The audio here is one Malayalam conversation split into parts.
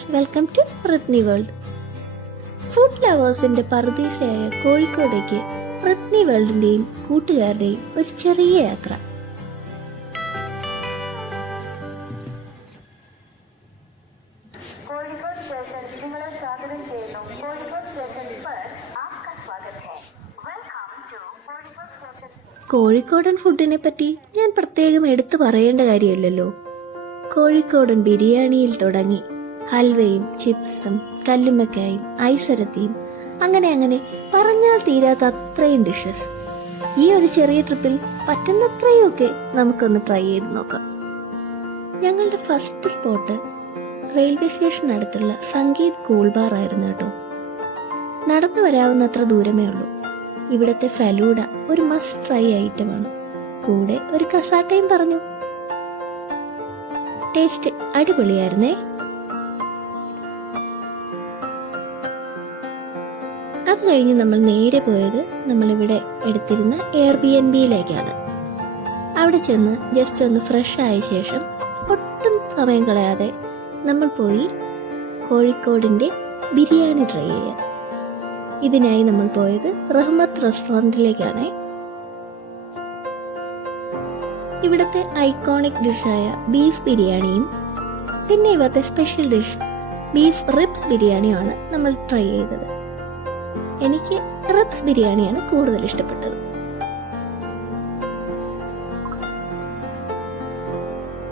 Friends, welcome to Rithni world. Food ലവേഴ്സിന്റെ പറുദീസയായ കോഴിക്കോടേക്ക് റിത്നി വേൾഡിന്റെയും കൂട്ടുകാരുടെയും ഒരു ചെറിയ യാത്ര. കോഴിക്കോടൻ ഫുഡിനെ പറ്റി ഞാൻ പ്രത്യേകം എടുത്തു പറയേണ്ട കാര്യമല്ലല്ലോ. കോഴിക്കോടൻ ബിരിയാണിയിൽ തുടങ്ങി ഹൽവയും ചിപ്സും കല്ലുമ്മക്കായും ഐസരത്തിയും അങ്ങനെ പറഞ്ഞാൽ തീരാത്ത അത്രയും ഡിഷസ്. ഈ ഒരു ചെറിയ ട്രിപ്പിൽ പറ്റുന്നത്രയൊക്കെ നമുക്കൊന്ന് ട്രൈ ചെയ്ത് നോക്കാം. ഞങ്ങളുടെ ഫസ്റ്റ് സ്പോട്ട് റെയിൽവേ സ്റ്റേഷനടുത്തുള്ള സംഗീത് കൂൾ ബാർ ആയിരുന്നു കേട്ടോ. നടന്നു വരാവുന്നത്ര ദൂരമേ ഉള്ളൂ. ഇവിടുത്തെ ഫലൂഡ ഒരു മസ്റ്റ് ട്രൈ ഐറ്റമാണ്. കൂടെ ഒരു കസാട്ടയും പറഞ്ഞു. ടേസ്റ്റ് അടിപൊളിയായിരുന്നേ. അത് കഴിഞ്ഞ് നമ്മൾ നേരെ പോയത് നമ്മളിവിടെ എടുത്തിരുന്ന എയർബിഎൻബിയിലേക്കാണ്. അവിടെ ചെന്ന് ജസ്റ്റ് ഒന്ന് ഫ്രഷ് ആയ ശേഷം ഒട്ടും സമയം കളയാതെ നമ്മൾ പോയി കോഴിക്കോടിന്റെ ബിരിയാണി ട്രൈ ചെയ്യാം. ഇതിനായി നമ്മൾ പോയത് റഹ്മത്ത് റെസ്റ്റോറൻറ്റിലേക്കാണ്. ഇവിടുത്തെ ഐക്കോണിക് ഡിഷായ ബീഫ് ബിരിയാണിയും പിന്നെ ഇവരുടെ സ്പെഷ്യൽ ഡിഷ് ബീഫ് റിബ്സ് ബിരിയാണിയുമാണ് നമ്മൾ ട്രൈ ചെയ്തത്. എനിക്ക് റിബ്സ് ബിരിയാണിയാണ് കൂടുതൽ ഇഷ്ടപ്പെട്ടത്.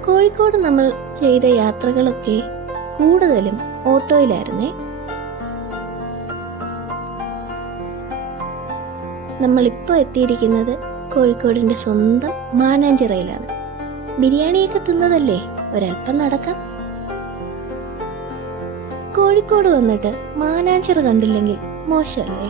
കോഴിക്കോട് നമ്മൾ ചെയ്ത യാത്രകളൊക്കെ കൂടുതലും ഓട്ടോയിലായിരുന്നേ. നമ്മളിപ്പോൾ എത്തിയിരിക്കുന്നത് കോഴിക്കോടിന്റെ സ്വന്തം മാനാഞ്ചിറയിലാണ്. ബിരിയാണിയൊക്കെ തിന്നതല്ലേ, ഒരല്പം നടക്കാം. കോഴിക്കോട് വന്നിട്ട് മാനാഞ്ചിറ കണ്ടില്ലെങ്കിൽ മോശമല്ലേ?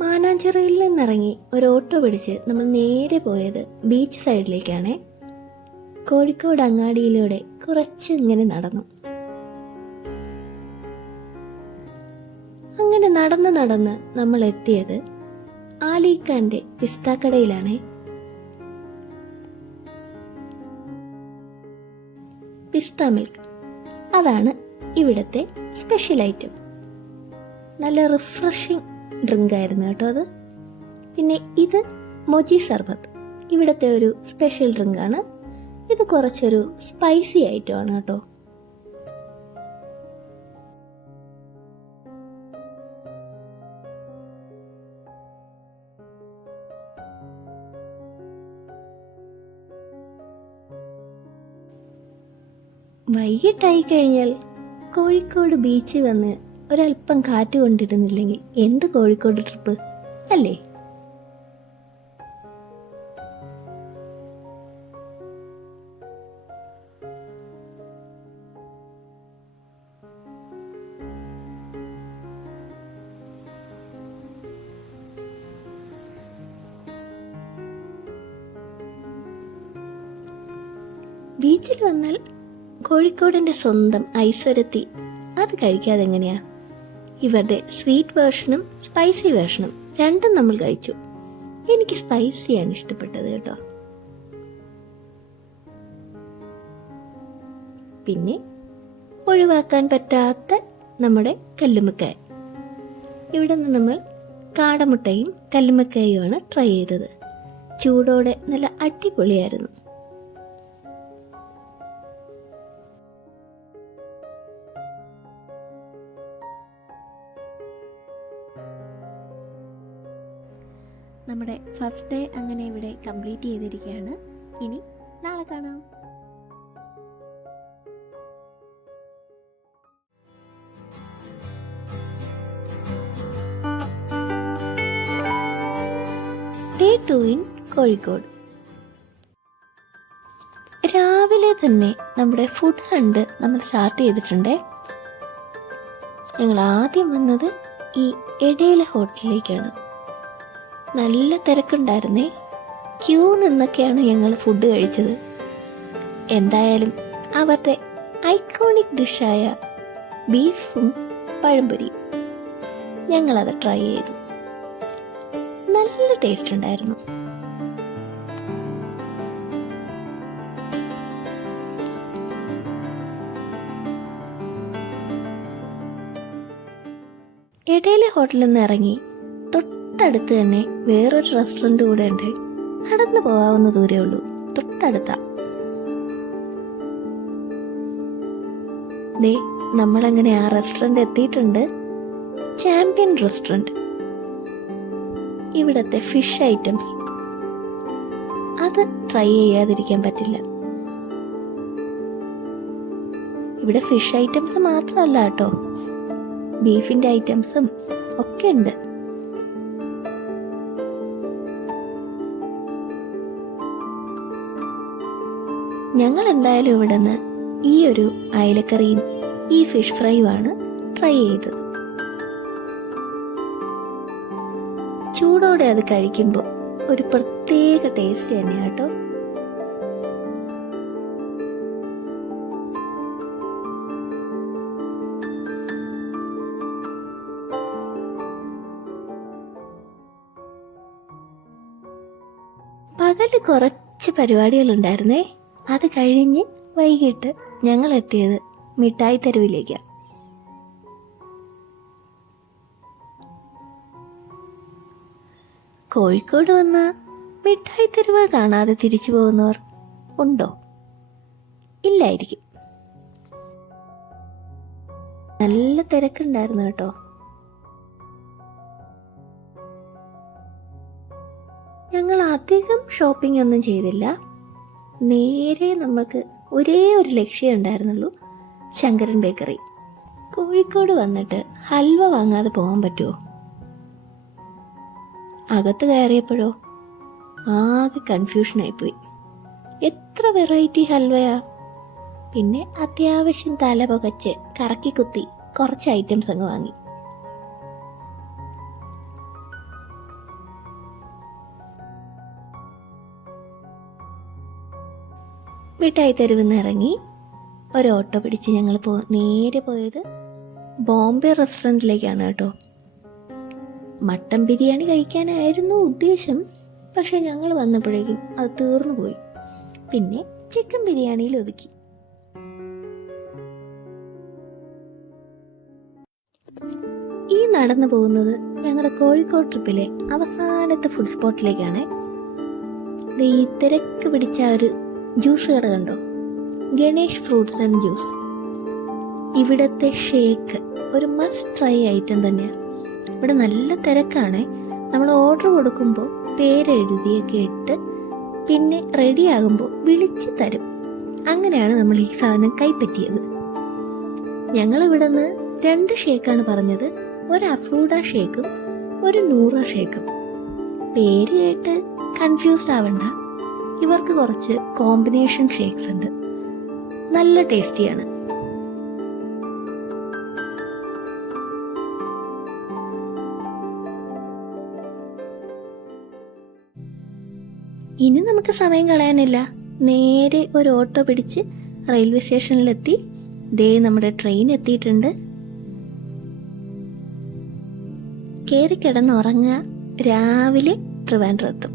മാനാഞ്ചിറയിൽ നിന്നിറങ്ങി ഒരു ഓട്ടോ പിടിച്ച് നമ്മൾ നേരെ പോയത് ബീച്ച് സൈഡിലേക്കാണ്. കോഴിക്കോട് അങ്ങാടിയിലൂടെ കുറച്ച് ഇങ്ങനെ നടന്നു. അങ്ങനെ നടന്ന് നമ്മൾ എത്തിയത് ആലിഖാന്റെ പിസ്താക്കടയിലാണ്. പിസ്ത മിൽക്ക്, അതാണ് ഇവിടത്തെ സ്പെഷ്യൽ ഐറ്റം. നല്ല റിഫ്രഷിങ് ഡ്രിങ്ക് ആയിരുന്നു കേട്ടോ അത്. പിന്നെ ഇത് മൊജി സർബത്ത്, ഇവിടത്തെ ഒരു സ്പെഷ്യൽ ഡ്രിങ്ക് ആണ്. ഇത് കുറച്ചൊരു സ്പൈസി ഐറ്റം ആണ് കേട്ടോ. വൈകിട്ടായി കഴിഞ്ഞാൽ കോഴിക്കോട് ബീച്ചിൽ വന്ന് ഒരല്പം കാറ്റ് കൊണ്ടിരുന്നില്ലെങ്കിൽ എന്ത് കോഴിക്കോട് ട്രിപ്പ് അല്ലേ? ബീച്ചിൽ വന്നാൽ കോഴിക്കോടിന്റെ സ്വന്തം ഐശ്വര്യത്തി അത് കഴിക്കാതെ എങ്ങനെയാ? ഇവരുടെ സ്വീറ്റ് വേർഷനും സ്പൈസി വേർഷനും രണ്ടും നമ്മൾ കഴിച്ചു. എനിക്ക് സ്പൈസിയാണ് ഇഷ്ടപ്പെട്ടത് കേട്ടോ. പിന്നെ ഒഴിവാക്കാൻ പറ്റാത്ത നമ്മുടെ കല്ലുമ്മക്കായ. ഇവിടെ നിന്ന് നമ്മൾ കാടമുട്ടയും കല്ലുമ്മക്കായുമാണ് ട്രൈ ചെയ്തത്. ചൂടോടെ നല്ല അടിപൊളിയായിരുന്നു. നമ്മുടെ ഫസ്റ്റ് ഡേ അങ്ങനെ ഇവിടെ കംപ്ലീറ്റ് ചെയ്തിരിക്കുകയാണ്. ഇനി നാളെ കാണാം. Day 2 in Kozhikode. രാവിലെ തന്നെ നമ്മുടെ ഫുഡ് ഹണ്ട് നമ്മൾ സ്റ്റാർട്ട് ചെയ്തിട്ടുണ്ട്. ഞങ്ങൾ ആദ്യം വന്നത് ഈ എടയിലെ ഹോട്ടലിലേക്കാണ്. നല്ല തിരക്കുണ്ടായിരുന്നേ. ക്യൂ നിന്നൊക്കെയാണ് ഞങ്ങൾ ഫുഡ് കഴിച്ചത്. എന്തായാലും അവരുടെ ഐക്കോണിക് ഡിഷായ ബീഫും പഴംപൊരിയും ഞങ്ങളത് ട്രൈ ചെയ്തു. നല്ല ടേസ്റ്റ് ഉണ്ടായിരുന്നു. ഇടയിലെ ഹോട്ടലിൽ നിന്ന് ഇറങ്ങി തൊട്ടടുത്ത് തന്നെ വേറൊരു റെസ്റ്റോറൻറ്റ് കൂടെ ഉണ്ട്. നടന്നു പോകാവുന്ന ദൂരേ ഉള്ളൂ, തൊട്ടടുത്താ. ദേ നമ്മളങ്ങനെ ആ റെസ്റ്റോറൻറ്റ് എത്തിയിട്ടുണ്ട്. Champion restaurant. ഇവിടത്തെ ഫിഷ് ഐറ്റംസ് അത് ട്രൈ ചെയ്യാതിരിക്കാൻ പറ്റില്ല. ഇവിടെ ഫിഷ് ഐറ്റംസ് മാത്രമല്ല കേട്ടോ, ബീഫിന്റെ ഐറ്റംസും ഒക്കെ ഉണ്ട്. ഞങ്ങൾ എന്തായാലും ഇവിടെ നിന്ന് ഈ ഒരു അയലക്കറിയും ഈ ഫിഷ് ഫ്രൈയുമാണ് ട്രൈ ചെയ്തത്. ചൂടോടെ അത് കഴിക്കുമ്പോൾ ഒരു പ്രത്യേക ടേസ്റ്റ് തന്നെയാണ് കേട്ടോ. പകല് കുറച്ച് പരിപാടികളുണ്ടായിരുന്നേ. അത് കഴിഞ്ഞ് വൈകിട്ട് ഞങ്ങൾ എത്തിയത് മിഠായി തെരുവിലേക്കാണ്. കോഴിക്കോട് വന്ന മിഠായി തെരുവ് കാണാതെ തിരിച്ചു പോകുന്നവർ ഉണ്ടോ? ഇല്ലായിരിക്കും. നല്ല തിരക്കുണ്ടായിരുന്നു കേട്ടോ. ഞങ്ങൾ അധികം ഷോപ്പിംഗ് ഒന്നും ചെയ്തില്ല. നേരെ നമ്മൾക്ക് ഒരേ ഒരു ലക്ഷ്യം ഉണ്ടായിരുന്നുള്ളൂ, ശങ്കരൻ ബേക്കറി. കോഴിക്കോട് വന്നിട്ട് ഹൽവ വാങ്ങാതെ പോകാൻ പറ്റുമോ? അകത്ത് കയറിയപ്പോഴോ ആകെ കൺഫ്യൂഷനായിപ്പോയി. എത്ര വെറൈറ്റി ഹൽവയാ! പിന്നെ അത്യാവശ്യം തല പുകച്ച് കറക്കി കുത്തി കുറച്ച് ഐറ്റംസ് അങ്ങ് വാങ്ങി. മിഠായി തെരുവിൽ നിന്ന് ഇറങ്ങി ഒരു ഓട്ടോ പിടിച്ച് ഞങ്ങൾ നേരെ പോയത് ബോംബെ റെസ്റ്റോറൻറ്റിലേക്കാണ് കേട്ടോ. മട്ടൻ ബിരിയാണി കഴിക്കാനായിരുന്നു ഉദ്ദേശം, പക്ഷെ ഞങ്ങൾ വന്നപ്പോഴേക്കും അത് തീർന്നു പോയി. പിന്നെ ചിക്കൻ ബിരിയാണിയിൽ ഒതുക്കി. ഈ നടന്നു പോകുന്നത് ഞങ്ങളുടെ കോഴിക്കോട് ട്രിപ്പിലെ അവസാനത്തെ ഫുഡ് സ്പോട്ടിലേക്കാണ്. ഈ തിരക്ക് പിടിച്ച ഒരു ജ്യൂസ് കട കണ്ടോ, ഗണേഷ് ഫ്രൂട്ട്സ് ആൻഡ് ജ്യൂസ്. ഇവിടത്തെ ഷേക്ക് ഒരു മസ്റ്റ് ട്രൈ ഐറ്റം തന്നെയാണ്. ഇവിടെ നല്ല തിരക്കാണ്. നമ്മൾ ഓർഡർ കൊടുക്കുമ്പോൾ പേരെഴുതിയൊക്കെ ഇട്ട് പിന്നെ റെഡിയാകുമ്പോൾ വിളിച്ച് തരും. അങ്ങനെയാണ് നമ്മൾ ഈ സാധനം കൈപ്പറ്റിയത്. ഞങ്ങൾ ഇവിടെ നിന്ന് 2 ഷേക്കാണ് പറഞ്ഞത്, ഒരു അഫ്രൂഡ ഷേക്കും ഒരു നൂറ ഷേക്കും. പേര് കേട്ട് കൺഫ്യൂസ്ഡ് ആവണ്ട, ഇവർക്ക് കുറച്ച് കോമ്പിനേഷൻ ഷേക്സ് ഉണ്ട്, നല്ല ടേസ്റ്റിയാണ്. ഇനി നമുക്ക് സമയം കളയാനില്ല. നേരെ ഒരു ഓട്ടോ പിടിച്ച് റെയിൽവേ സ്റ്റേഷനിലെത്തി. ദേ നമ്മുടെ ട്രെയിൻ എത്തിയിട്ടുണ്ട്. കയറി കിടന്നുറങ്ങുക, രാവിലെ ട്രിവാൻഡ്രം എത്തും.